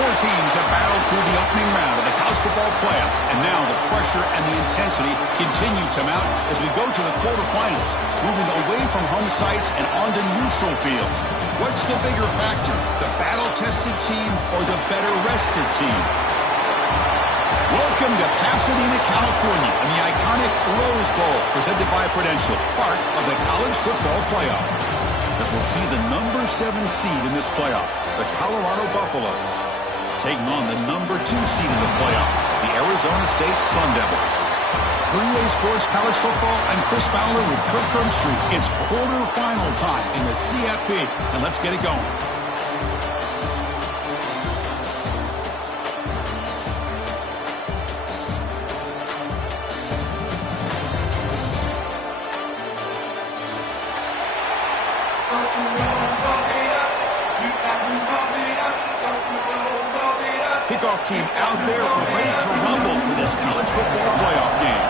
Four teams have battled through the opening round of the college football playoff, and now the pressure and the intensity continue to mount as we go to the quarterfinals, moving away from home sites and onto neutral fields. What's the bigger factor, the battle-tested team or the better-rested team? Welcome to Pasadena, California, and the iconic Rose Bowl, presented by Prudential, part of the college football playoff. As we'll see the number 7 seed in this playoff, the Colorado Buffaloes, taking on the number 2 seed in the playoff, the Arizona State Sun Devils. For EA Sports College Football, I'm Chris Fowler with Kirk Herbstreit. It's quarterfinal time in the CFP, and let's get it going. Kickoff team out there ready to rumble for this college football playoff game.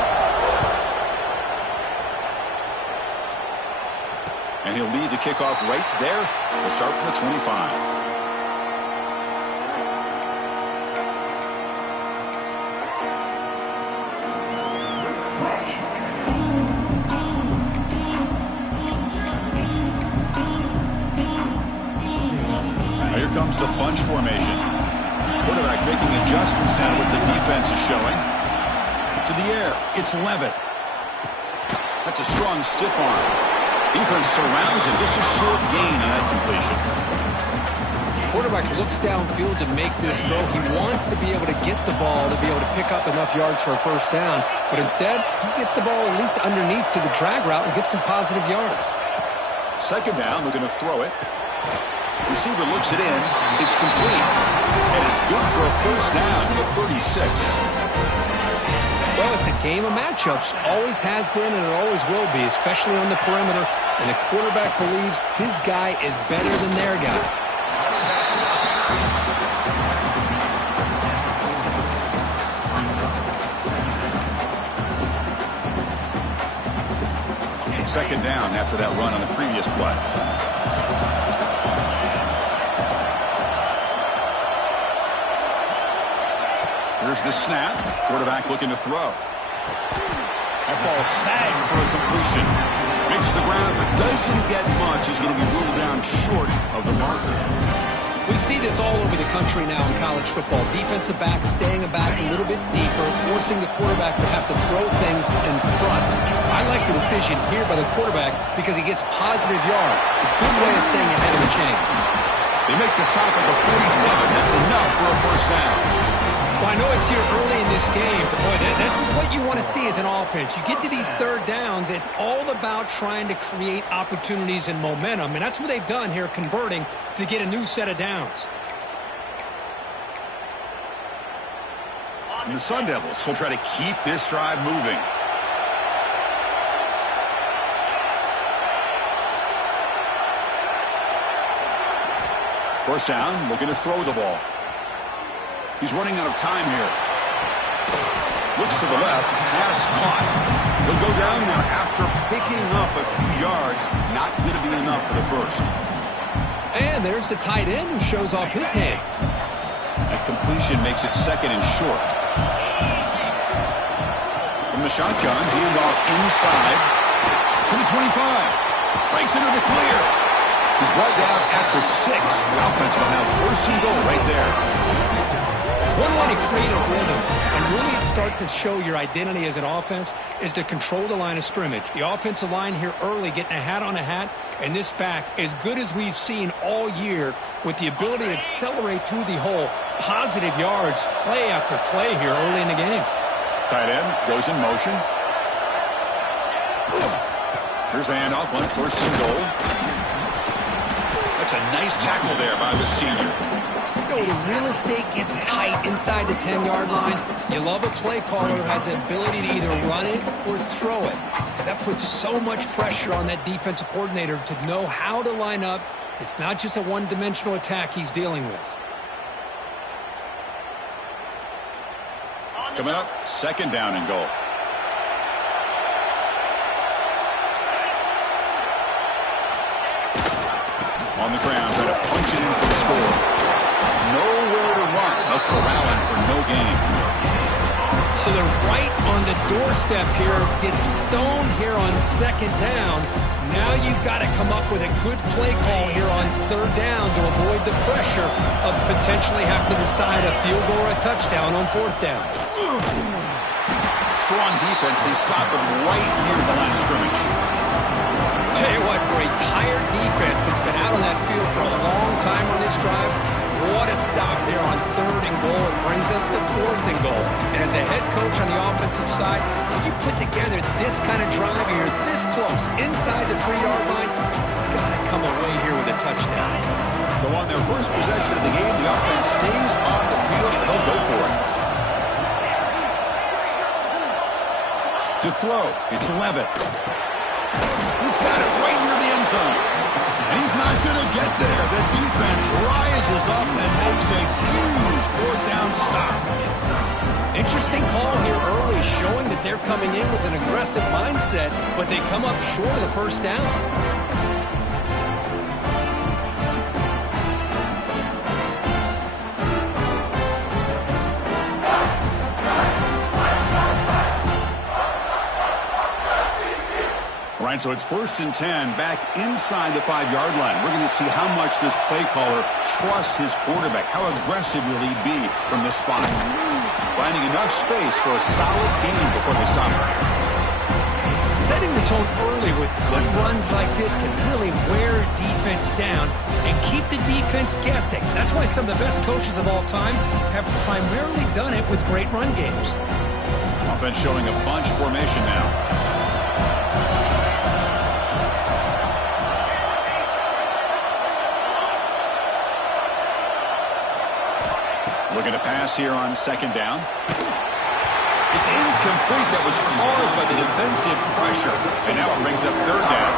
And he'll lead the kickoff right there. We'll start from the 25. Here comes the bunch formation. Quarterback making adjustments now with the defense is showing. To the air, it's Levitt. That's a strong stiff arm. Defense surrounds him. Just a short gain on that completion. Quarterback looks downfield to make this throw. He wants to be able to get the ball to be able to pick up enough yards for a first down. But instead, he gets the ball at least underneath to the drag route and gets some positive yards. Second down, looking to throw it. Receiver looks it in. It's complete. And it's good for a first down to the 36. Well, it's a game of matchups. Always has been and it always will be, especially on the perimeter. And the quarterback believes his guy is better than their guy. Second down after that run on the previous play. Here's the snap. Quarterback looking to throw. That ball snagged for a completion. Makes the ground, but doesn't get much. He's going to be ruled down short of the marker. We see this all over the country now in college football. Defensive backs staying back a little bit deeper, forcing the quarterback to have to throw things in front. I like the decision here by the quarterback because he gets positive yards. It's a good way of staying ahead of the chains. They make the stop at the 47. That's enough for a first down. Well, I know it's here early in this game, but boy, this is what you want to see as an offense. You get to these third downs, it's all about trying to create opportunities and momentum, and that's what they've done here, converting to get a new set of downs. And the Sun Devils will try to keep this drive moving. First down, looking to throw the ball. He's running out of time here. Looks to the left, pass caught. He'll go down there after picking up a few yards. Not going to be enough for the first. And there's the tight end who shows off his hands. That completion makes it second and short. From the shotgun, handoff inside to the 25. Breaks into the clear. He's brought down at the 6. The offense will have first and goal right there. One way to create a rhythm and really start to show your identity as an offense is to control the line of scrimmage. The offensive line here early getting a hat on a hat, and this back as good as we've seen all year with the ability to accelerate through the hole. Positive yards, play after play here early in the game. Tight end goes in motion. Here's the handoff on first and goal. That's a nice tackle there by the senior. You know, the real estate gets tight inside the 10-yard line. You love a play caller who has the ability to either run it or throw it, because that puts so much pressure on that defensive coordinator to know how to line up. It's not just a one-dimensional attack he's dealing with. Coming up, second down and goal. On the ground, trying to punch it in for the score. Nowhere to run. They'll corral him for no gain. So they're right on the doorstep here. Gets stoned here on second down. Now you've got to come up with a good play call here on third down to avoid the pressure of potentially having to decide a field goal or a touchdown on fourth down. Strong defense. They stop him right near the line of scrimmage. Tell you what, for a tired defense that's been out on that field for a long time on this drive, what a stop there on third and goal. It brings us to fourth and goal. And as a head coach on the offensive side, when you put together this kind of drive, you're this close, inside the 3-yard line, you've got to come away here with a touchdown. So on their first possession of the game, the offense stays on the field, and they'll go for it. To throw, it's Levitt. He's got it right near the end zone. And he's not going to get there. The defense rises up and makes a huge fourth down stop. Interesting call here early, showing that they're coming in with an aggressive mindset, but they come up short of the first down. Right, so it's first and 10 back inside the 5-yard line. We're going to see how much this play caller trusts his quarterback. How aggressive will he be from this spot? Finding enough space for a solid gain before they stop him. Setting the tone early with good runs like this can really wear defense down and keep the defense guessing. That's why some of the best coaches of all time have primarily done it with great run games. Offense showing a bunch formation now. Looking to pass here on second down. It's incomplete. That was caused by the defensive pressure. And now it brings up third down.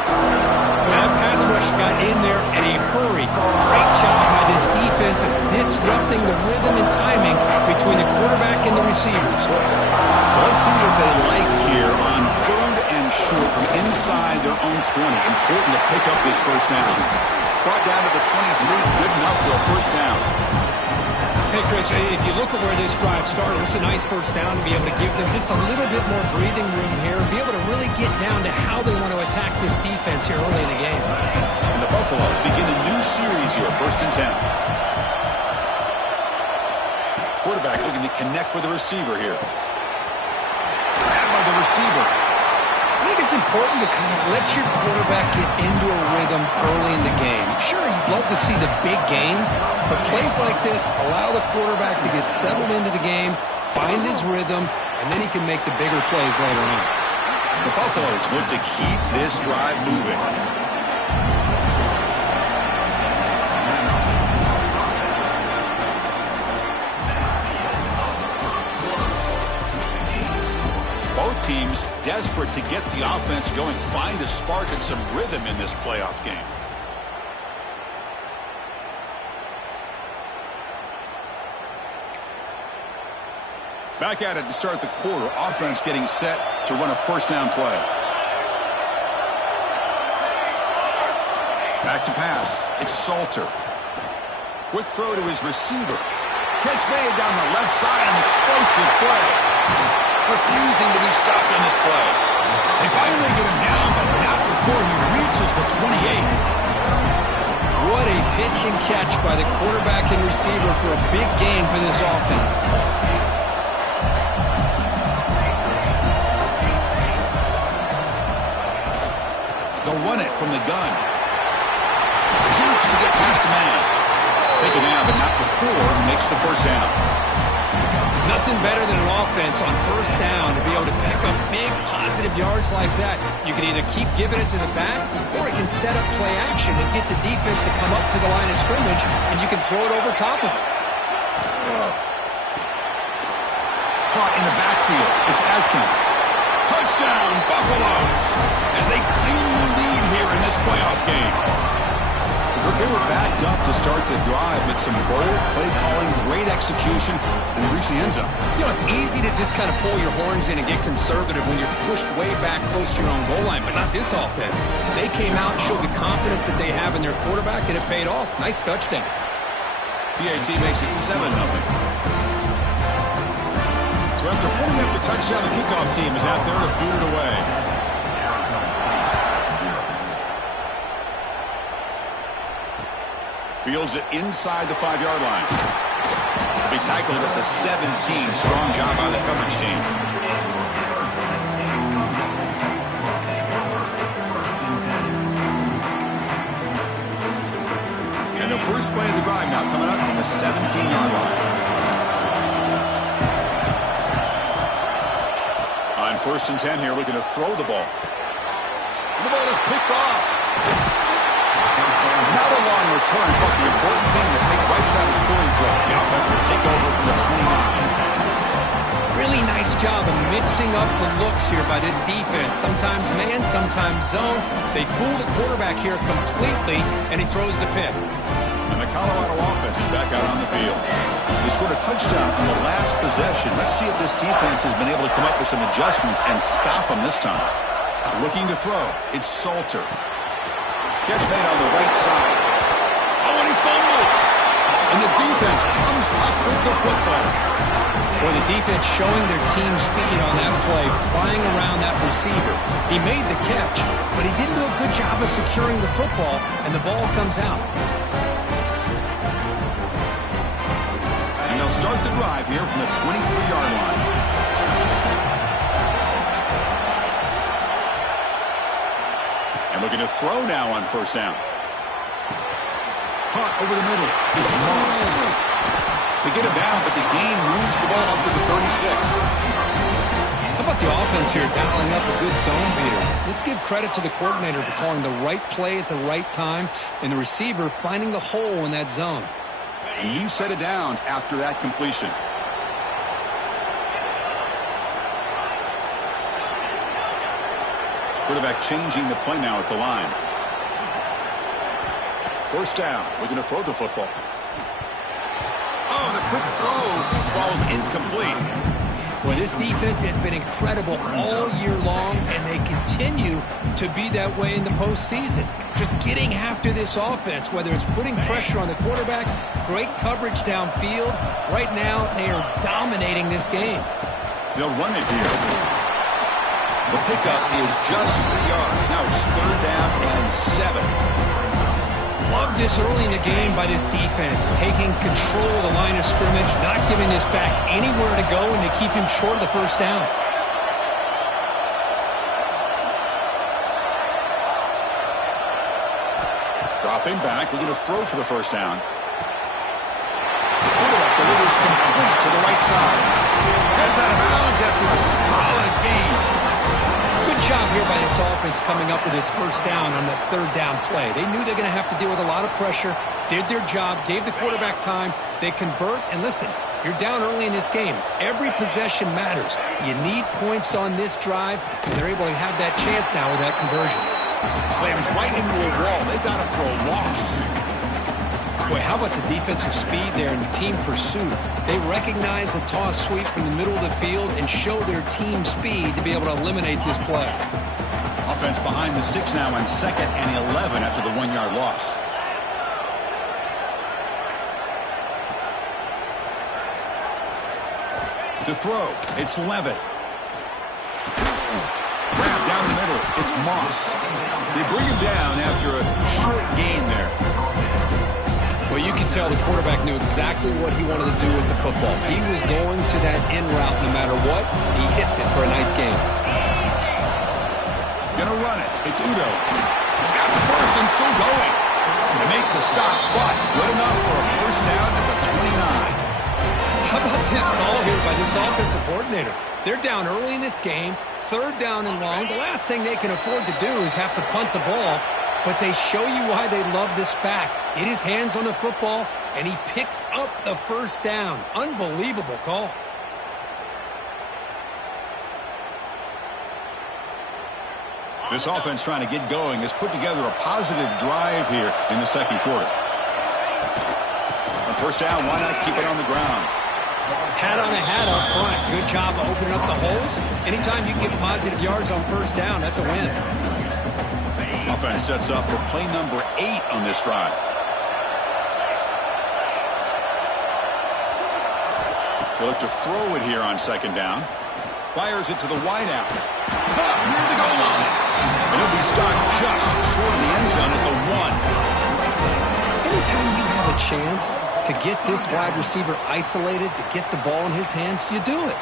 That pass rush got in there in a hurry. Great job by this defense of disrupting the rhythm and timing between the quarterback and the receivers. So let's see what they like here on third and short from inside their own 20. Important to pick up this first down. Brought down to the 23. Good enough for a first down. Hey, Chris, if you look at where this drive started, it's a nice first down to be able to give them just a little bit more breathing room here and be able to really get down to how they want to attack this defense here early in the game. And the Buffaloes begin a new series here, first and 10. Quarterback looking to connect with the receiver here. Grabbed by the receiver. I think it's important to kind of let your quarterback get into a rhythm early in the game. Sure, you'd love to see the big gains, but plays like this allow the quarterback to get settled into the game, find his rhythm, and then he can make the bigger plays later on. The Buffaloes look to keep this drive moving. Both teams desperate to get the offense going, find a spark and some rhythm in this playoff game. Back at it to start the quarter. Offense getting set to run a first down play. Back to pass. It's Salter. Quick throw to his receiver. Catch made down the left side. An explosive play. Refusing to be stopped on this play. They finally get him down, but not before he reaches the 28. What a pitch and catch by the quarterback and receiver for a big gain for this offense. They'll run it from the gun. Shoots to get past the man. Taken down, but not before he makes the first down. Nothing better than an offense on first down to be able to pick up big positive yards like that. You can either keep giving it to the back, or it can set up play action and get the defense to come up to the line of scrimmage, and you can throw it over top of it. Caught in the backfield. It's Atkins. Touchdown, Buffaloes, as they claim the lead here in this playoff game. They were backed up to start the drive, but some bold play calling, great execution, and they reached the end zone. You know, it's easy to just kind of pull your horns in and get conservative when you're pushed way back close to your own goal line, but not this offense. They came out and showed the confidence that they have in their quarterback, and it paid off. Nice touchdown. PAT makes it 7-0. So after putting up the touchdown, the kickoff team is out there to boot it away. Fields it inside the 5-yard line. He'll be tackled at the 17. Strong job by the coverage team. And the first play of the drive now coming up from the 17-yard line. On 1st and 10 here, looking to throw the ball. And the ball is picked off. Not a long return, but the important thing that they wipes out a scoring threat. The offense will take over from the 29. Really nice job of mixing up the looks here by this defense. Sometimes man, sometimes zone. They fool the quarterback here completely, and he throws the pick. And the Colorado offense is back out on the field. They scored a touchdown on the last possession. Let's see if this defense has been able to come up with some adjustments and stop them this time. Looking to throw. It's Salter. Catch made on the right side. Oh, and he fumbles. And the defense comes up with the football. Boy, the defense showing their team speed on that play, flying around that receiver. He made the catch, but he didn't do a good job of securing the football, and the ball comes out. And they'll start the drive here from the 23-yard line. And looking to throw now on first down. Caught over the middle. It's Moss. They get him down, but the gain moves the ball up to the 36. How about the offense here dialing up a good zone beater? Let's give credit to the coordinator for calling the right play at the right time, and the receiver finding the hole in that zone. A new set of downs after that completion. Quarterback changing the play now at the line. First down. Looking to throw the football. Oh, the quick throw falls incomplete. Well, this defense has been incredible all year long, and they continue to be that way in the postseason. Just getting after this offense, whether it's putting pressure on the quarterback, great coverage downfield. Right now, they are dominating this game. They'll run it here. The pickup is just 3 yards. Now it's 3rd down and 7. Love this early in the game by this defense, taking control of the line of scrimmage, not giving this back anywhere to go, and they keep him short of the first down. Dropping back, looking to throw for the first down. Quarterback delivers complete to the right side. Heads out of bounds after a solid gain. Good job here by this offense coming up with his first down on that third down play. They knew they were going to have to deal with a lot of pressure, did their job, gave the quarterback time. They convert, and listen, you're down early in this game. Every possession matters. You need points on this drive, and they're able to have that chance now with that conversion. Slams right into a wall. They've got it for a loss. Boy, how about the defensive speed there and the team pursuit? They recognize the toss sweep from the middle of the field and show their team speed to be able to eliminate this play. Offense behind the 6 now on 2nd and 11 after the 1-yard loss. To throw, it's Levitt. Grab down the middle, it's Moss. They bring him down after a short gain there. Well, you can tell the quarterback knew exactly what he wanted to do with the football. He was going to that in route no matter what. He hits it for a nice gain. Gonna run it. It's Udo. He's got the first and still going. To make the stop, but good enough for a first down at the 29. How about this call here by this offensive coordinator? They're down early in this game, 3rd down and long. The last thing they can afford to do is have to punt the ball. But they show you why they love this back. Get his hands on the football, and he picks up the first down. Unbelievable call. This offense trying to get going has put together a positive drive here in the 2nd quarter. On first down, why not keep it on the ground? Hat on a hat up front. Good job of opening up the holes. Anytime you can get positive yards on first down, that's a win. Offense sets up for play number 8 on this drive. They look to throw it here on 2nd down. Fires it to the wideout. Near the goal line. And he'll be stopped just short of the end zone at the 1. Anytime you have a chance to get this wide receiver isolated, to get the ball in his hands, you do it.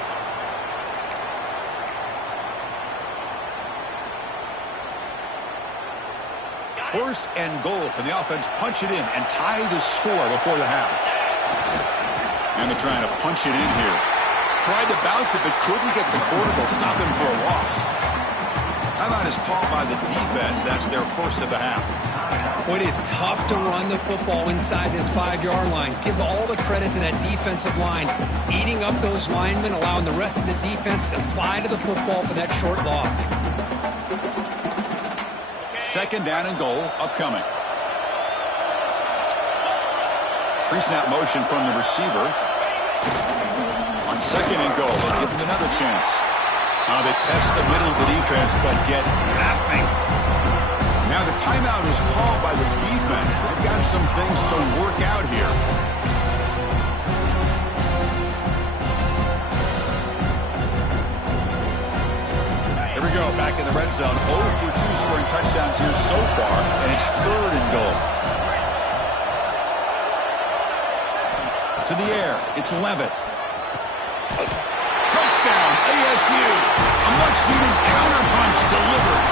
First and goal. Can the offense punch it in and tie the score before the half? And they're trying to punch it in here. Tried to bounce it, but couldn't get the cortical. Stop him for a loss. Timeout is called by the defense. That's their first of the half. Well, it is tough to run the football inside this 5-yard line. Give all the credit to that defensive line. Eating up those linemen, allowing the rest of the defense to fly to the football for that short loss. 2nd down and goal upcoming. Pre-snap motion from the receiver. On 2nd and goal, they'll give him another chance. They test the middle of the defense, but get nothing. Now the timeout is called by the defense. They've got some things to work out here. Here we go, back in the red zone. 0 for 2 scoring touchdowns here so far, and it's 3rd and goal. To the air, it's Levitt. Touchdown, ASU. A much-needed counterpunch delivered.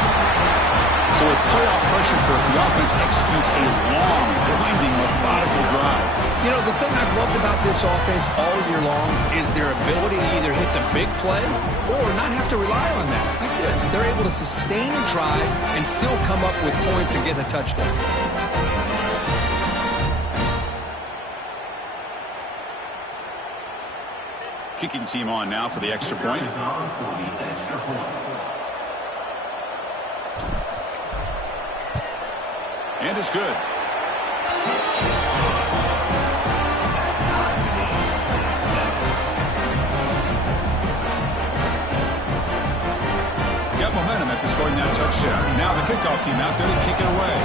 So with playoff pressure, Kirk, the offense executes a long, winding, methodical drive. You know, the thing I've loved about this offense all year long is their ability to either hit the big play or not have to rely on that. Like this, they're able to sustain a drive and still come up with points and get a touchdown. Kicking team on now for the extra point. And it's good. Got momentum after scoring that touchdown. Now the kickoff team out there to kick it away.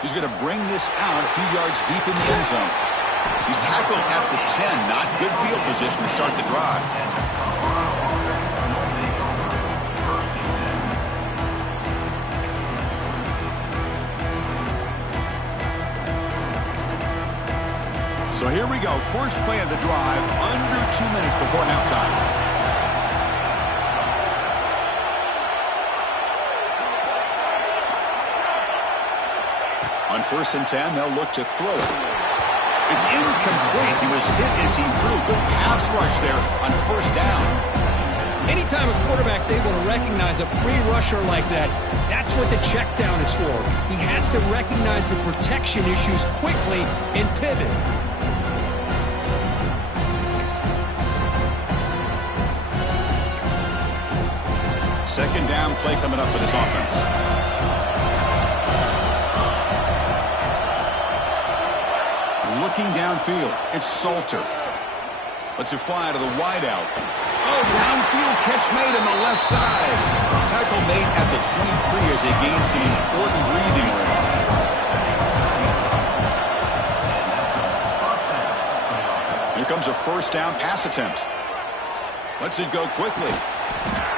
He's going to bring this out a few yards deep in the end zone. He's tackled at the 10. Not good field position to start the drive. So here here we go. First play of the drive, under 2 minutes before halftime. On 1st and 10, they'll look to throw it. It's incomplete. He was hit as he threw. Good pass rush there on 1st down. Anytime a quarterback's able to recognize a free rusher like that, that's what the check down is for. He has to recognize the protection issues quickly and pivot. Second down play coming up for this offense. Looking downfield, it's Salter. Lets it fly to the wideout. Oh, downfield catch made on the left side. Tackle made at the 23 as they gain some important breathing room. Here comes a 1st down pass attempt. Lets it go quickly.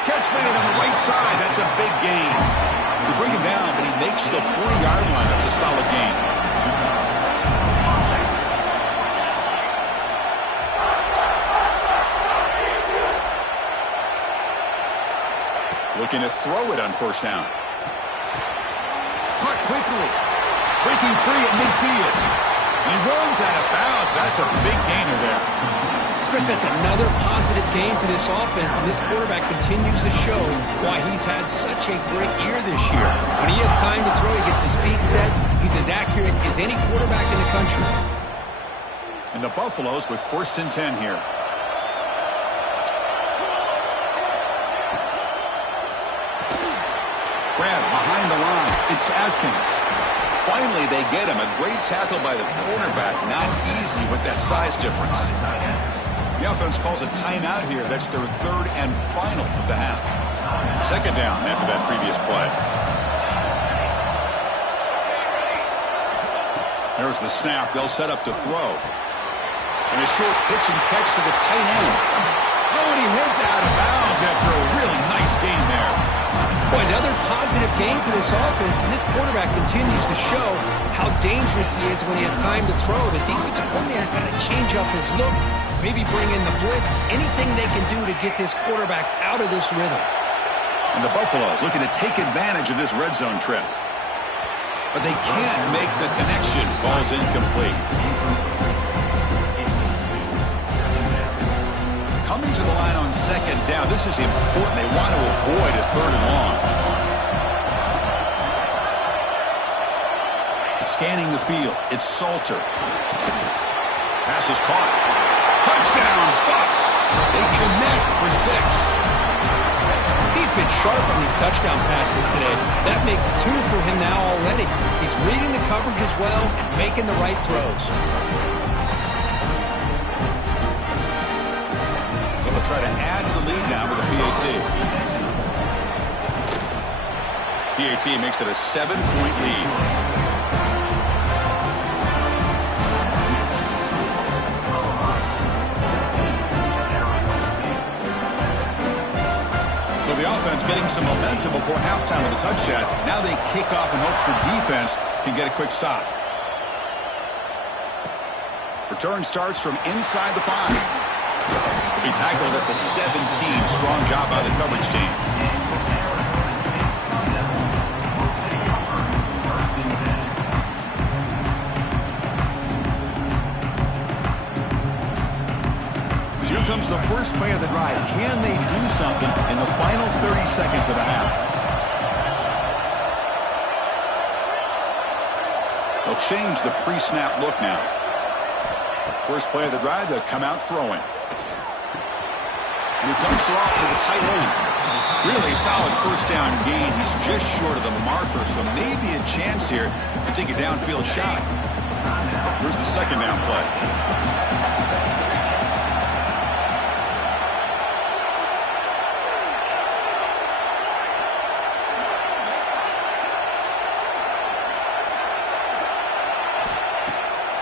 Catch made on the right side. That's a big gain. They bring him down, but he makes the 40-yard line. That's a solid gain. Looking to throw it on 1st down. Caught quickly. Breaking free at midfield. And he runs out of bounds. That's a big gainer there. Chris, that's another positive game for this offense, and this quarterback continues to show why he's had such a great year this year. When he has time to throw, he gets his feet set. He's as accurate as any quarterback in the country. And the Buffaloes with 1st and 10 here. Grab behind the line. It's Atkins. Finally, they get him. A great tackle by the cornerback. Not easy with that size difference. The offense calls a timeout here. That's their 3rd and final of the half. 2nd down after that previous play. There's the snap. They'll set up to throw. And a short pitch and catch to the tight end. Oh, and he heads out of bounds after a really nice game there. Boy, another positive game for this offense, and this quarterback continues to show how dangerous he is when he has time to throw. The defensive coordinator's got to change up his looks, maybe bring in the blitz, anything they can do to get this quarterback out of this rhythm. And the Buffaloes looking to take advantage of this red zone trip. But they can't make the connection. Ball's incomplete. Coming to the line on 2nd down. This is important. They want to avoid a 3rd and long. Scanning the field. It's Salter. Pass is caught. Touchdown, Buffs. They connect for 6. He's been sharp on these touchdown passes today. That makes 2 for him now already. He's reading the coverage as well and making the right throws. They'll try to add to the lead now with a PAT. PAT makes it a 7-point lead. So the offense getting some momentum before halftime with a touchdown. Now they kick off in hopes the defense can get a quick stop. Return starts from inside the 5. He tackled at the 17. Strong job by the coverage team. Here comes the first play of the drive. Can they do something in the final 30 seconds of the half? They'll change the pre-snap look now. First play of the drive, they'll come out throwing. And he dumps it off to the tight end. Really solid 1st down gain. He's just short of the marker, so maybe a chance here to take a downfield shot. Here's the 2nd down play.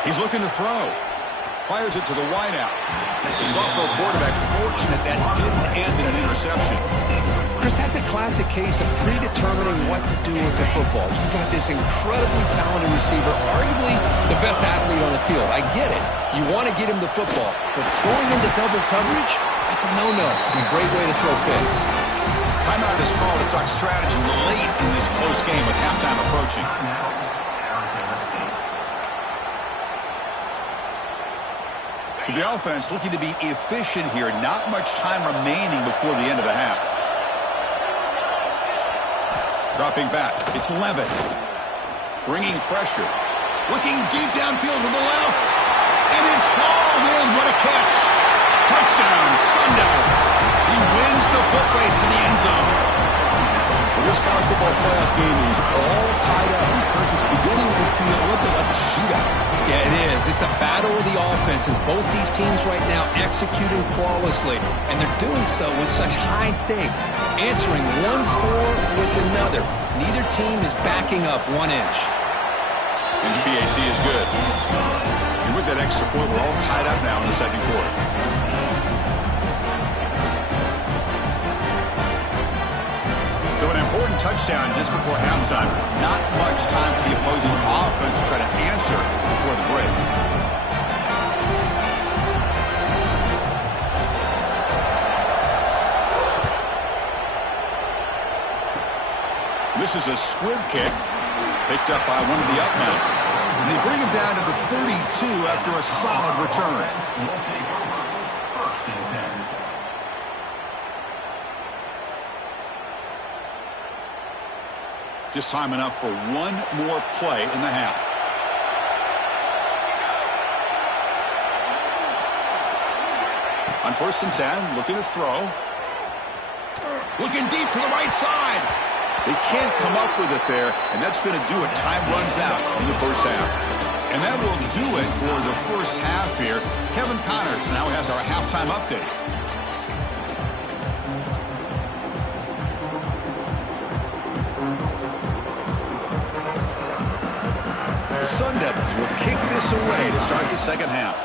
He's looking to throw. Fires it to the wideout. The sophomore quarterback fortunate that didn't end in an interception. Chris, that's a classic case of predetermining what to do with the football. You've got this incredibly talented receiver, arguably the best athlete on the field. I get it. You want to get him the football, but throwing into double coverage, that's a no-no and a great way to throw picks. Timeout is called to talk strategy late in this close game with halftime approaching. So the offense looking to be efficient here. Not much time remaining before the end of the half. Dropping back. It's Levitt. Bringing pressure. Looking deep downfield to the left. And it's hauled in. What a catch. Touchdown, Sundowns. He wins the foot race to the end zone. Well, this college football playoff game is all tied up. And Curtin's beginning to feel a little bit like a shootout. Yeah, it is. It's a battle of the offenses. Both these teams right now executing flawlessly, and they're doing so with such high stakes, answering one score with another. Neither team is backing up 1 inch. And the PAT is good. And with that extra point, we're all tied up now in the second quarter. So an important touchdown just before halftime. Not much time for the opposing offense to try to answer before the break. This is a squib kick picked up by one of the up men. And they bring him down to the 32 after a solid return. Just time enough for one more play in the half. On 1st and 10, looking to throw. Looking deep for the right side. They can't come up with it there, and that's going to do it. Time runs out in the first half. And that will do it for the first half here. Kevin Connors now has our halftime update. The Sun Devils will kick this away to start the second half.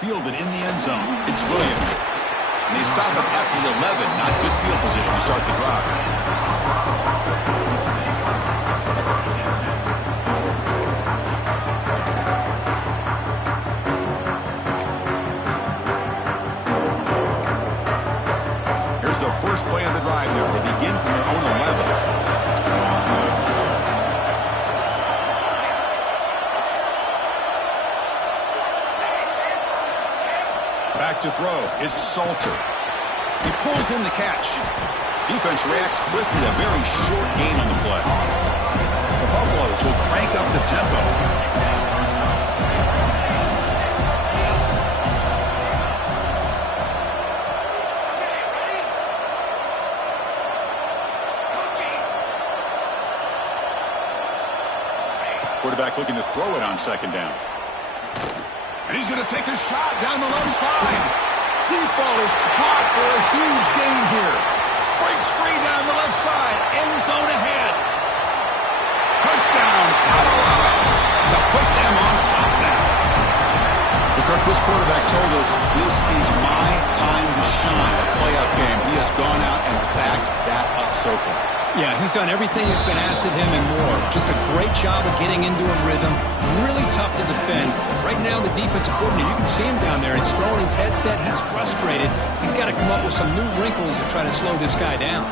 Fielded in the end zone. It's Williams. And they stop him at the 11. Not good field position to start the drive. First play of the drive now. They begin from their own 11. Back to throw. It's Salter. He pulls in the catch. Defense reacts quickly. A very short gain on the play. The Buffaloes will crank up the tempo. Quarterback looking to throw it on 2nd down. And he's going to take a shot down the left side. Deep ball is caught for a huge gain here. Breaks free down the left side. End zone ahead. Touchdown, Colorado. To put them on top now. Kirk, this quarterback told us this is my time to shine. A playoff game. He has gone out and backed that up so far. Yeah, he's done everything that's been asked of him and more. Just a great job of getting into a rhythm. Really tough to defend. Right now, the defensive coordinator, you can see him down there. He's throwing his headset. He's frustrated. He's got to come up with some new wrinkles to try to slow this guy down.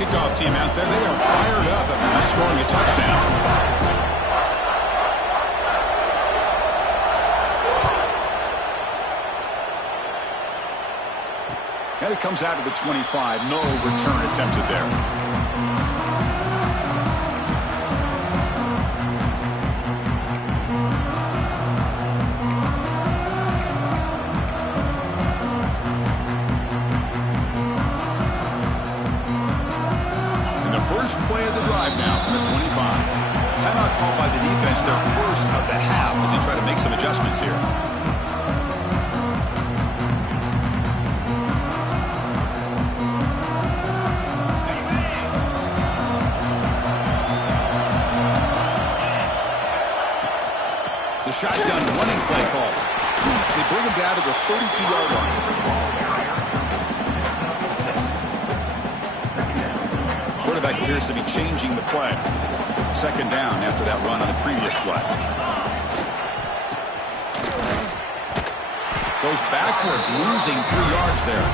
Kickoff team out there. They are fired up after just scoring a touchdown. And it comes out to the 25. No return attempted there. And the first play of the drive now from the 25. Timeout called by the defense, their first of the half, as they try to make some adjustments here. shotgun running play call. They bring him down to the 32-yard line. Quarterback appears to be changing the play. Second down after that run on the previous play. Goes backwards, losing 3 yards there.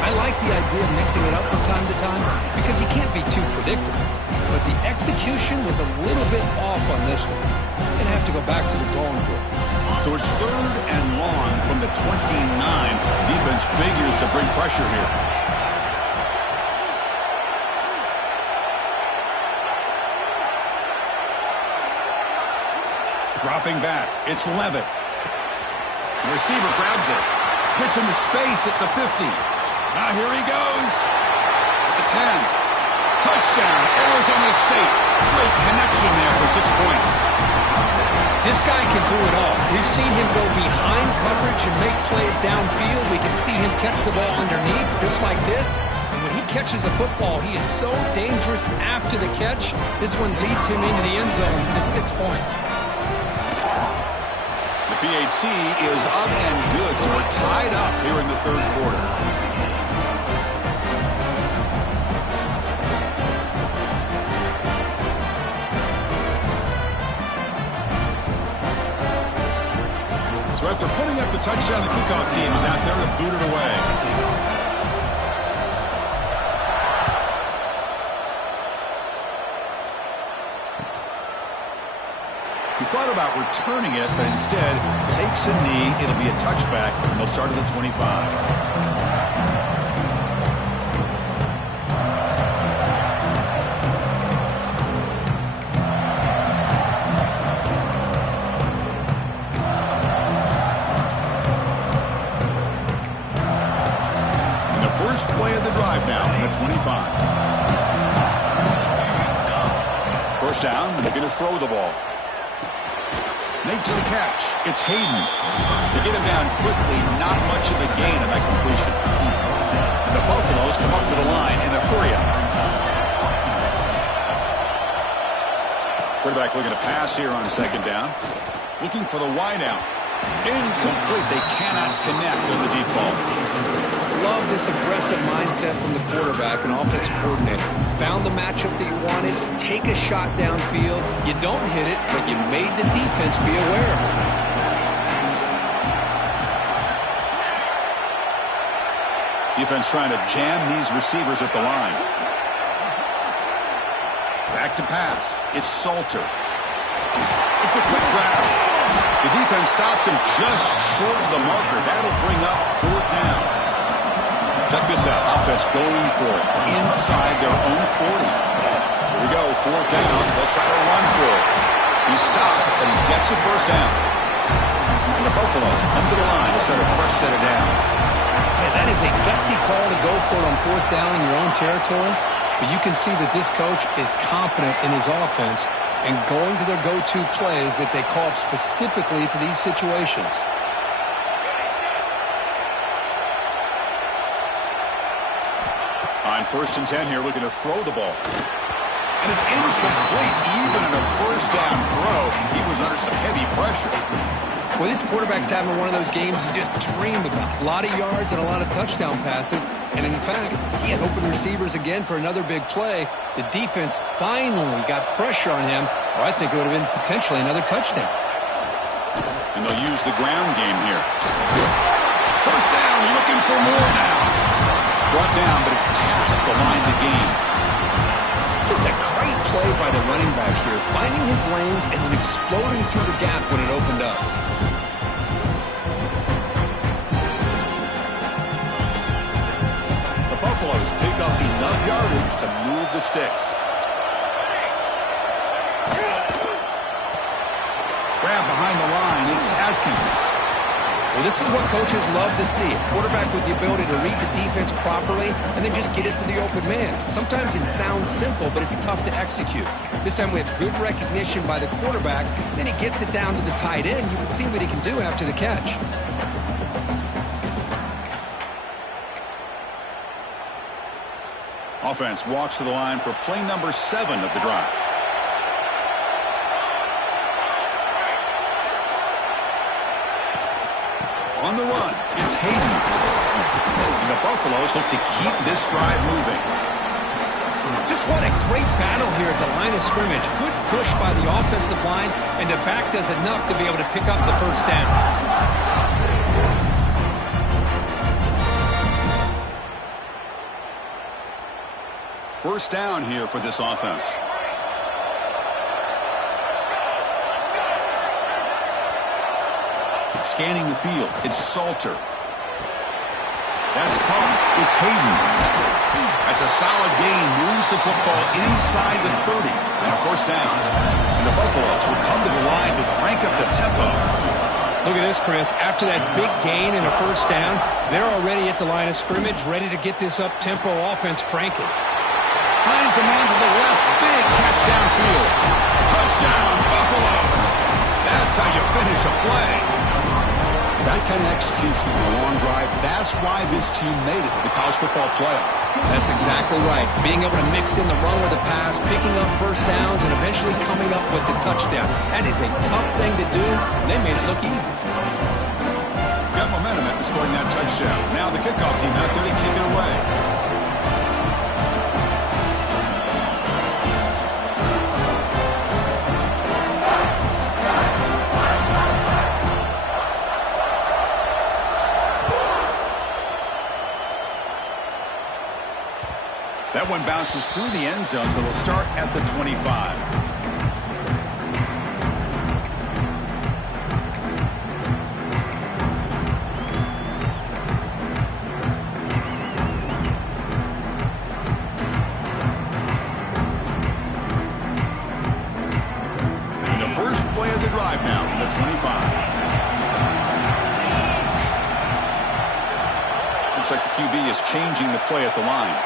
I like the idea of mixing it up from time to time because he can't be too predictable. But the execution was a little bit off on this one. Going to have to go back to the drawing board. So it's 3rd and long from the 29. Defense figures to bring pressure here. Dropping back. It's Levitt. The receiver grabs it. Hits into space at the 50. Now here he goes. At the 10. Touchdown, Arizona State. Great connection there for 6 points. This guy can do it all. We've seen him go behind coverage and make plays downfield. We can see him catch the ball underneath, just like this. And when he catches a football, he is so dangerous after the catch. This one leads him into the end zone for the 6 points. The PAT is up and good, so we're tied up here in the 3rd quarter. So after putting up the touchdown, the kickoff team is out there to boot it away. He thought about returning it, but instead takes a knee. It'll be a touchback, and they'll start at the 25. First play of the drive now from the 25. First down, looking to throw the ball. Makes the catch. It's Hayden. They get him down quickly, not much of a gain on that completion. And the Buffaloes come up to the line in a hurry up. Quarterback looking to pass here on 2nd down. Looking for the wide out. Incomplete. They cannot connect on the deep ball. Love this aggressive mindset from the quarterback and offensive coordinator. Found the matchup that you wanted, take a shot downfield. You don't hit it, but you made the defense be aware of it. Defense trying to jam these receivers at the line. Back to pass. It's Salter. It's a quick grab. The defense stops him just short of the marker. That'll bring up 4th down. Check this out. Offense going for it inside their own 40. Here we go. 4th down. They'll try to run for it. He's stopped, but he gets a 1st down. And the Buffaloes come to the line to set a fresh set of downs. Yeah, that is a gutsy call to go for it on 4th down in your own territory. But you can see that this coach is confident in his offense and going to their go-to plays that they call up specifically for these situations. On 1st and 10 here, looking to throw the ball. And it's incomplete. Even in a 1st down throw, he was under some heavy pressure. Well, this quarterback's having one of those games you just dream about. A lot of yards and a lot of touchdown passes. And in fact, he had open receivers again for another big play. The defense finally got pressure on him, or I think it would have been potentially another touchdown. And they'll use the ground game here. 1st down, looking for more now. Brought down, but it's past the line to gain. Just a great play by the running back here, finding his lanes and then exploding through the gap when it opened up. The Buffaloes pick up enough yardage to move the sticks. Grab behind the line, it's Atkins. Well, this is what coaches love to see. A quarterback with the ability to read the defense properly and then just get it to the open man. Sometimes it sounds simple, but it's tough to execute. This time we have good recognition by the quarterback. Then he gets it down to the tight end. You can see what he can do after the catch. Offense walks to the line for play number 7 of the drive. On the run, it's Hayden. And the Buffaloes look to keep this drive moving. Just what a great battle here at the line of scrimmage. Good push by the offensive line, and the back does enough to be able to pick up the first down. First down here for this offense. Scanning the field, it's Salter. That's caught. It's Hayden. That's a solid gain. Moves the football inside the 30. And a first down. And the Buffaloes will come to the line to crank up the tempo. Look at this, Chris. After that big gain and a first down, they're already at the line of scrimmage, ready to get this up-tempo offense cranking. Finds a man to the left. Big catch downfield. Touchdown, Buffaloes. That's how you finish a play. That kind of execution on a long drive, that's why this team made it to the college football playoff. That's exactly right. Being able to mix in the run with the pass, picking up first downs, and eventually coming up with the touchdown. That is a tough thing to do, and they made it look easy. Got momentum after scoring that touchdown. Now the kickoff team out there to kick it away. That one bounces through the end zone, so they'll start at the 25. And the first play of the drive now from the 25. Looks like the QB is changing the play at the line.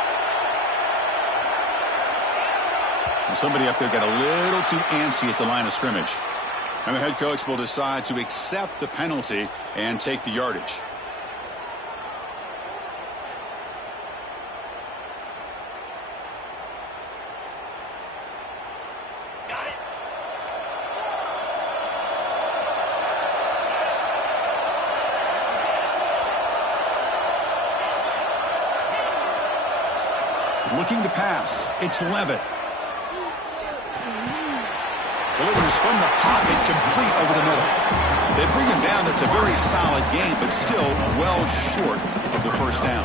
Somebody up there got a little too antsy at the line of scrimmage. And the head coach will decide to accept the penalty and take the yardage. Got it. Looking to pass. It's Levitt. Delivers from the pocket, complete over the middle. They bring him down. That's a very solid game, but still well short of the first down.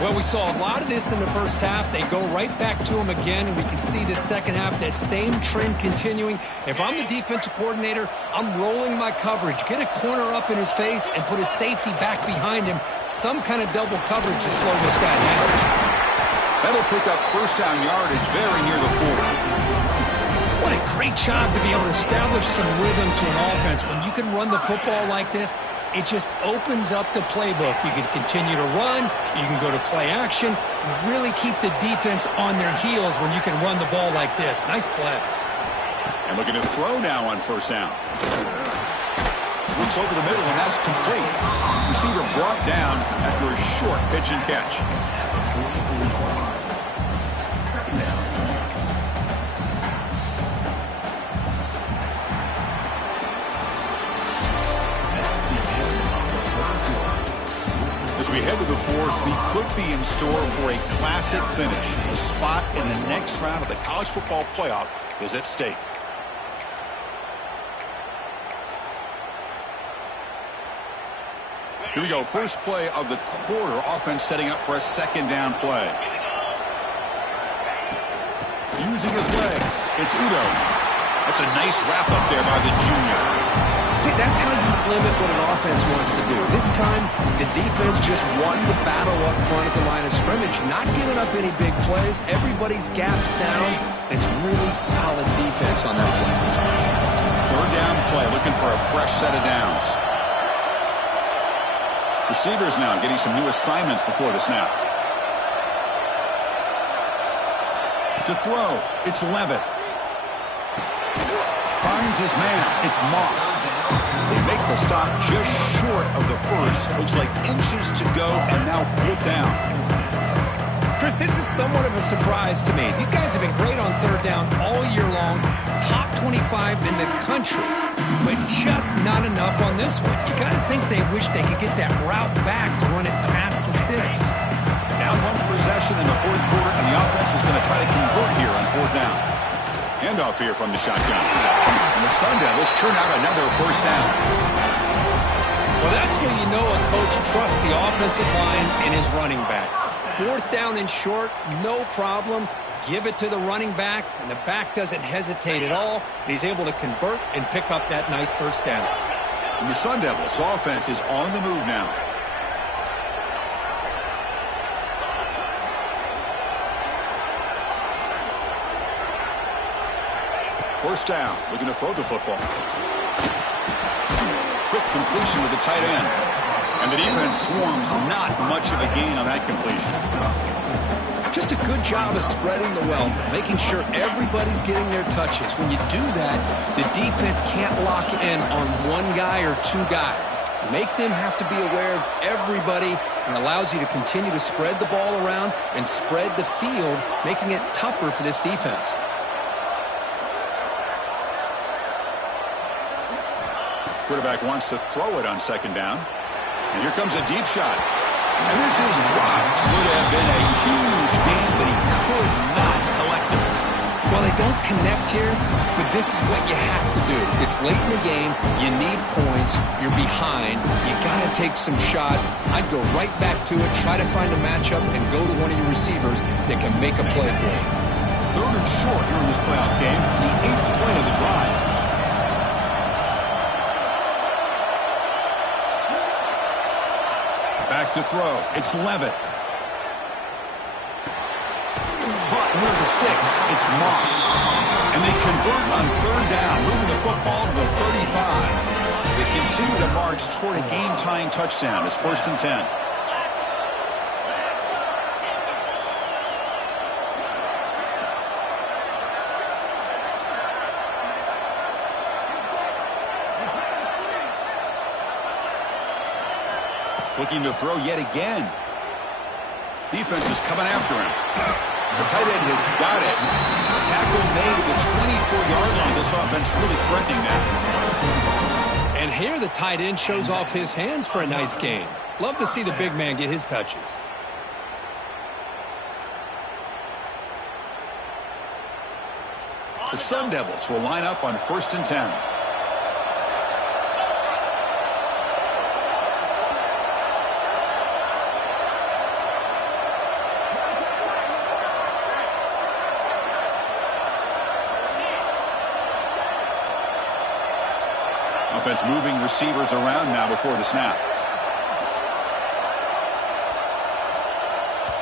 Well, we saw a lot of this in the first half. They go right back to him again, and we can see the second half, that same trend continuing. If I'm the defensive coordinator, I'm rolling my coverage. Get a corner up in his face and put his safety back behind him. Some kind of double coverage to slow this guy down. That'll pick up first down yardage very near the 40. What a great job to be able to establish some rhythm to an offense. When you can run the football like this, it just opens up the playbook. You can continue to run. You can go to play action. You really keep the defense on their heels when you can run the ball like this. Nice play. And looking to throw now on first down. Looks over the middle, and that's complete. Receiver brought down after a short pitch and catch. As we head to the fourth, we could be in store for a classic finish. A spot in the next round of the college football playoff is at stake. Here we go. First play of the quarter. Offense setting up for a second down play. Using his legs. It's Udo. That's a nice wrap up there by the junior. See, that's how you limit what an offense wants to do. This time, the defense just won the battle up front at the line of scrimmage, not giving up any big plays. Everybody's gap sound. It's really solid defense on that play. Third down play, looking for a fresh set of downs. Receivers now getting some new assignments before the snap. To throw, it's Levitt. Finds his man. It's Moss. They make the stop just short of the first. Looks like inches to go, and now fourth down. Chris, this is somewhat of a surprise to me. These guys have been great on third down all year long. Top 25 in the country, but just not enough on this one. You got to think they wish they could get that route back to run it past the sticks. Down one possession in the fourth quarter, and the offense is going to try to convert here on fourth down. Handoff here from the shotgun. And the Sun Devils churn out another first down. Well, that's where you know a coach trusts the offensive line and his running back. Fourth down and short, no problem. Give it to the running back, and the back doesn't hesitate at all. He's able to convert and pick up that nice first down. And the Sun Devils' offense is on the move now. First down, looking to throw the football. Quick completion to the tight end. And the defense swarms, not much of a gain on that completion. Just a good job of spreading the wealth, making sure everybody's getting their touches. When you do that, the defense can't lock in on one guy or two guys. Make them have to be aware of everybody, and allows you to continue to spread the ball around and spread the field, making it tougher for this defense. Quarterback wants to throw it on second down. And here comes a deep shot. And this is dropped. Would have been a huge gain, but he could not collect it. Well, they don't connect here, but this is what you have to do. It's late in the game. You need points. You're behind. You got to take some shots. I'd go right back to it, try to find a matchup, and go to one of your receivers that can make a play for you. Third and short here in this playoff game. The 8th play of the drive. Back to throw. It's Levitt. Caught near the sticks. It's Moss. And they convert on third down, moving the football to the 35. They continue to march toward a game-tying touchdown. It's 1st and 10. Looking to throw yet again. Defense is coming after him. The tight end has got it. Tackle made at the 24-yard line. This offense really threatening that. And here the tight end shows off his hands for a nice gain. Love to see the big man get his touches. The Sun Devils will line up on 1st and 10. Offense moving receivers around now before the snap.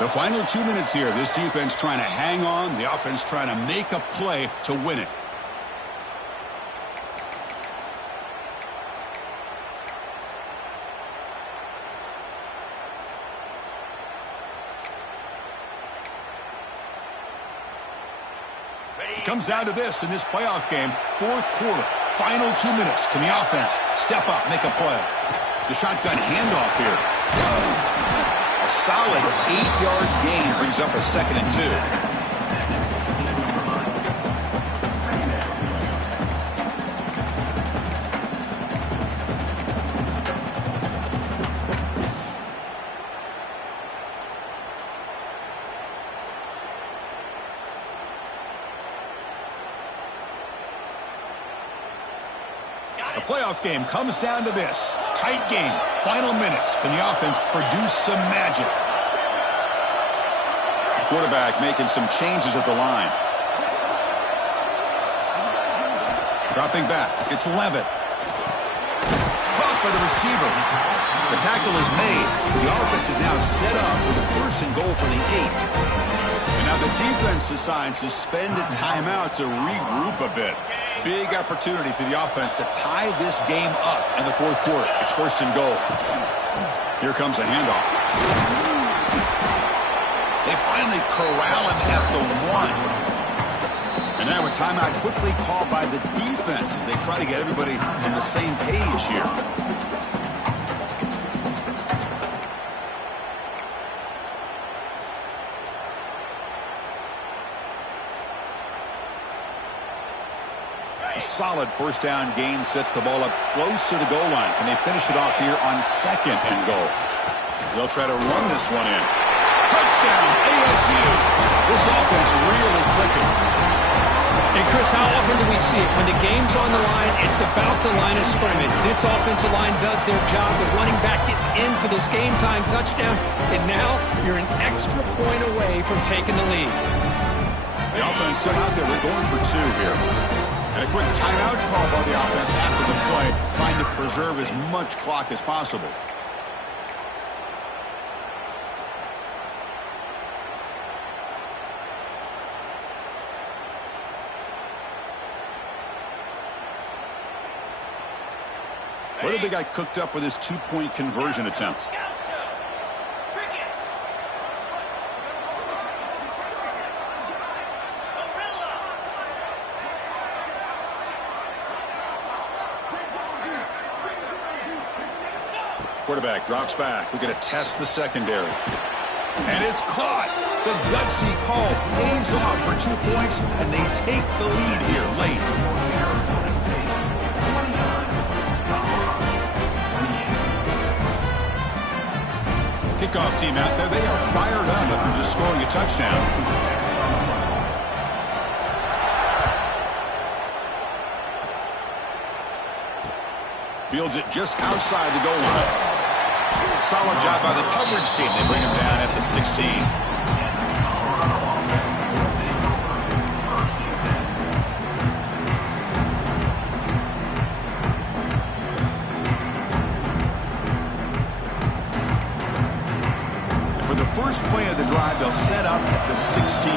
The final 2 minutes here. This defense trying to hang on. The offense trying to make a play to win it. It comes down to this in this playoff game. Fourth quarter. Final 2 minutes. Can the offense step up, make a play? The shotgun handoff here. A solid 8-yard gain brings up a 2nd and 2. The playoff game comes down to this. Tight game. Final minutes. Can the offense produce some magic? The quarterback making some changes at the line. Dropping back. It's Levitt. Caught by the receiver. The tackle is made. The offense is now set up with a 1st and goal for the 8. And now the defense decides to spend a timeout to regroup a bit. Big opportunity for the offense to tie this game up in the fourth quarter. It's 1st and goal. Here comes a handoff. They finally corral him at the 1. And now a timeout quickly called by the defense as they try to get everybody on the same page here. A solid first down gain sets the ball up close to the goal line. Can they finish it off here on 2nd and goal? They'll try to run this one in. Touchdown, ASU. This offense really clicking. And Chris, how often do we see it? When the game's on the line, it's about the line of scrimmage. This offensive line does their job. The running back gets in for this game-time touchdown, and now you're an extra point away from taking the lead. The offense still out there. They're going for 2 here. And a quick timeout call by the offense after the play, trying to preserve as much clock as possible. What have they got cooked up for this 2-point conversion attempt? Quarterback drops back. We're going to test the secondary. And it's caught. The gutsy call pays off for 2 points, and they take the lead here late. Kickoff team out there. They are fired up after just scoring a touchdown. Fields it just outside the goal line. Solid job by the coverage team. They bring him down at the 16. First play of the drive, they'll set up at the 16.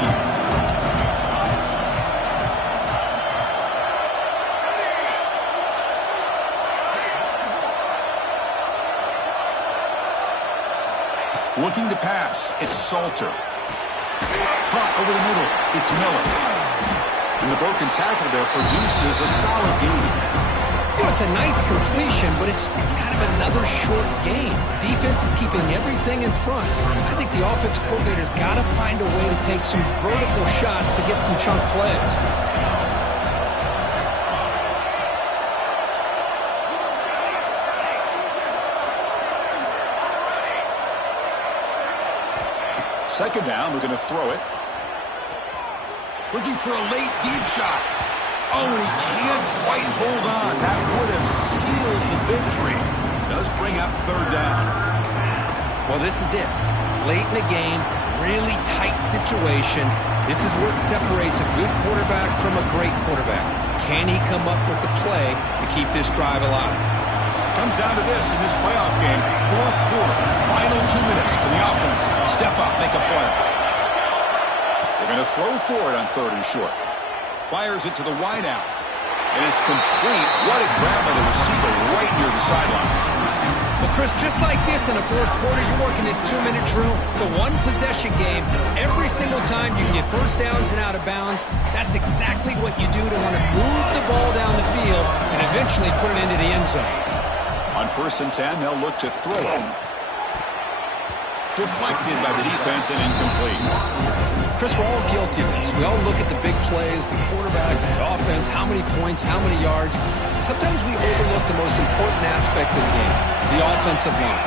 Looking to pass, it's Salter. Caught over the middle, it's Miller. And the broken tackle there produces a solid gain. You know, it's a nice completion, but it's kind of another short game. The defense is keeping everything in front. I think the offense coordinator's got to find a way to take some vertical shots to get some chunk plays. Second down, we're going to throw it. Looking for a late deep shot. Oh, and he can't quite hold on. That would have sealed the victory. Does bring up 3rd down. Well, this is it. Late in the game, really tight situation. This is what separates a good quarterback from a great quarterback. Can he come up with the play to keep this drive alive? Comes down to this in this playoff game. 4th quarter, final 2 minutes. Can the offense step up, make a play? They're going to throw for it on 3rd and short. Fires it to the wideout. And it's complete. What a grab by the receiver right near the sideline. Well, Chris, just like this in the 4th quarter, you're working this 2-minute drill. It's a one-possession game. Every single time you can get first downs and out of bounds, that's exactly what you do to want to move the ball down the field and eventually put it into the end zone. On 1st and 10, they'll look to throw it. Deflected by the defense and incomplete. Chris, we're all guilty of this. We all look at the big plays, the quarterbacks, the offense, how many points, how many yards. Sometimes we overlook the most important aspect of the game, the offensive line.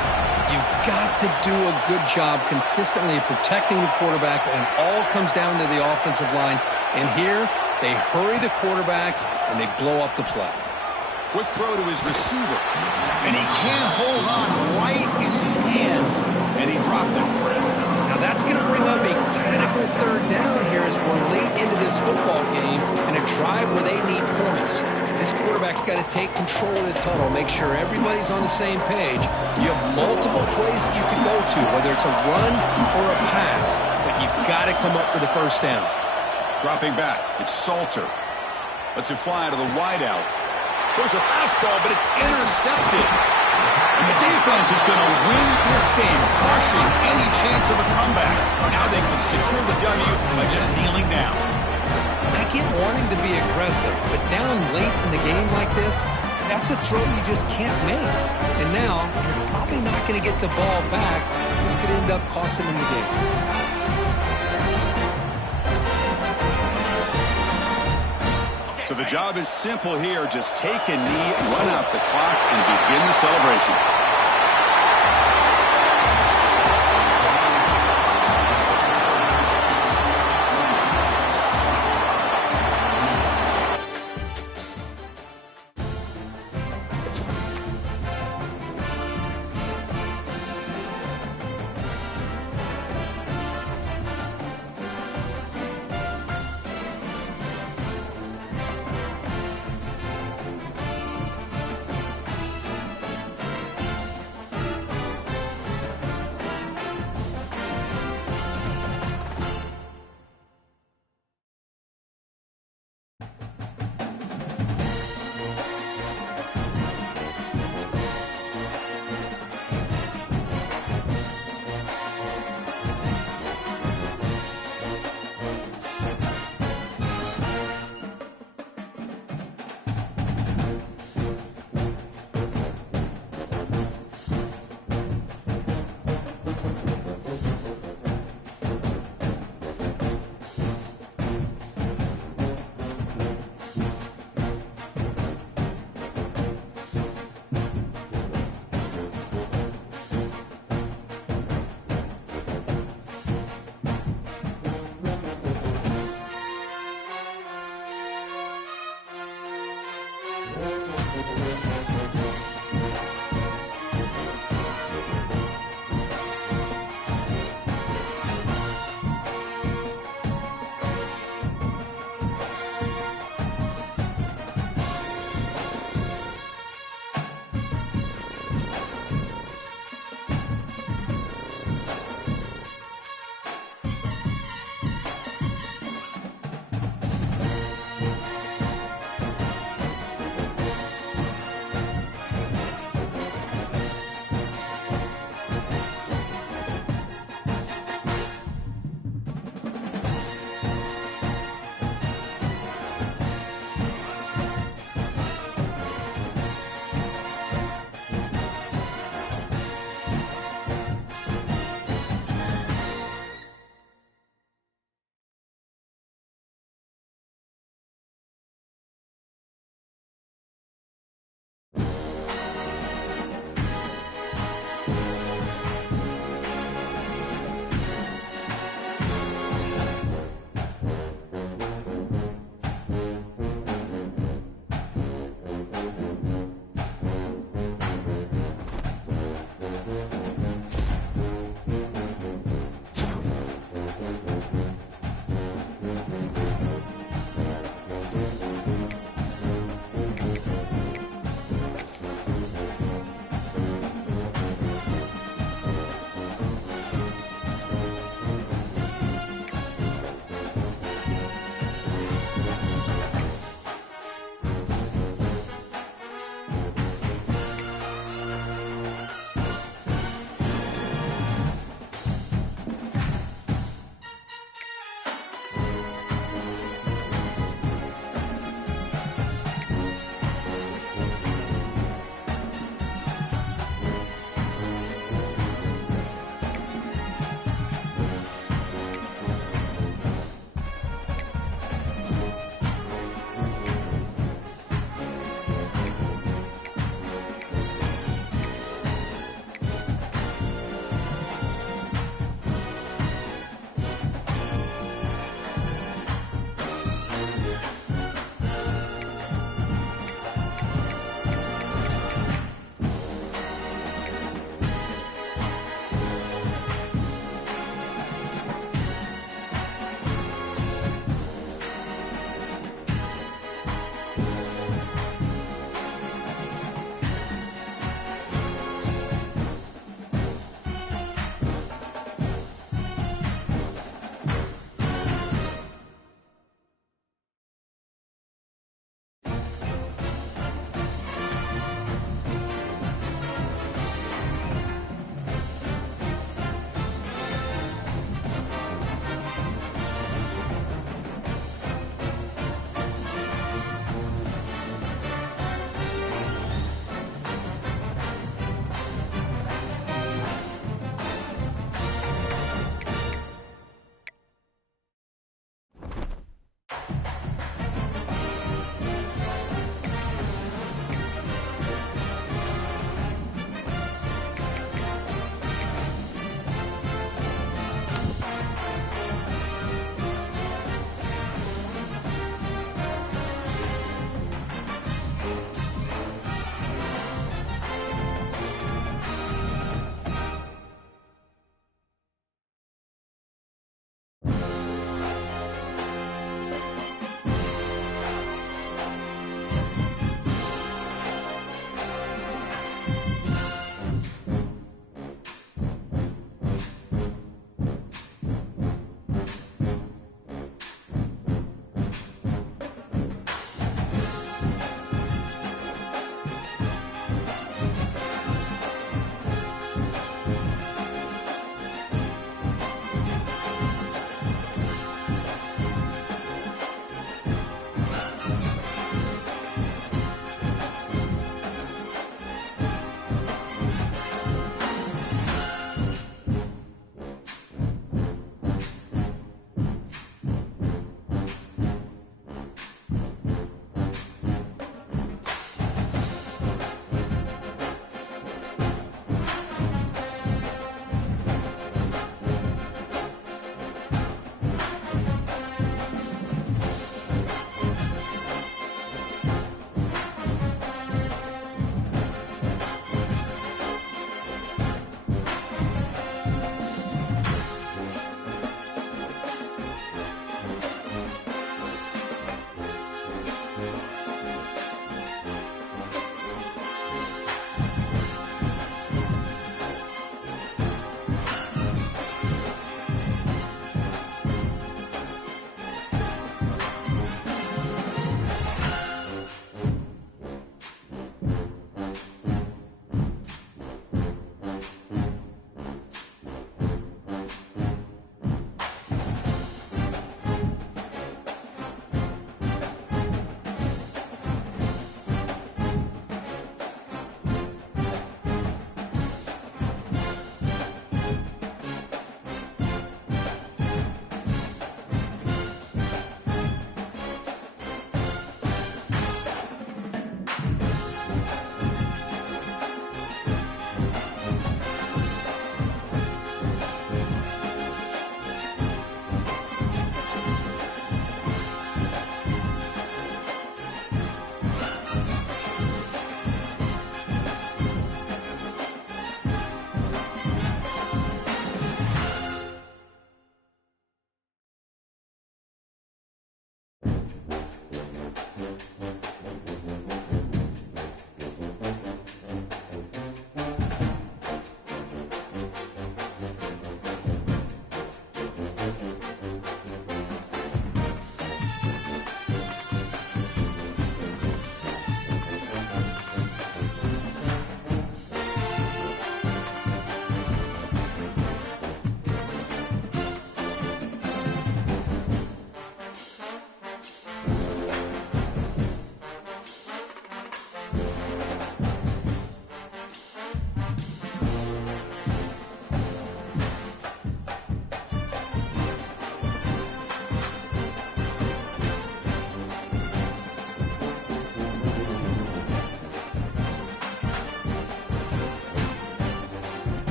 You've got to do a good job consistently protecting the quarterback, and all comes down to the offensive line. And here, they hurry the quarterback, and they blow up the play. Quick throw to his receiver. And he can't hold on right in his hands, and he dropped it. Now that's going to bring up a critical 3rd down here as we're late into this football game and a drive where they need points. This quarterback's got to take control of this huddle, make sure everybody's on the same page. You have multiple plays that you can go to, whether it's a run or a pass, but you've got to come up with a first down. Dropping back, it's Salter. Lets it fly to the wideout. There's a fastball, but it's intercepted. And the defense is going to win this game, crushing any chance of a comeback. Now they can secure the W by just kneeling down. I get wanting to be aggressive, but down late in the game like this, that's a throw you just can't make. And now, you're probably not going to get the ball back. This could end up costing them the game. So the job is simple here. Just take a knee, run out the clock, and begin the celebration.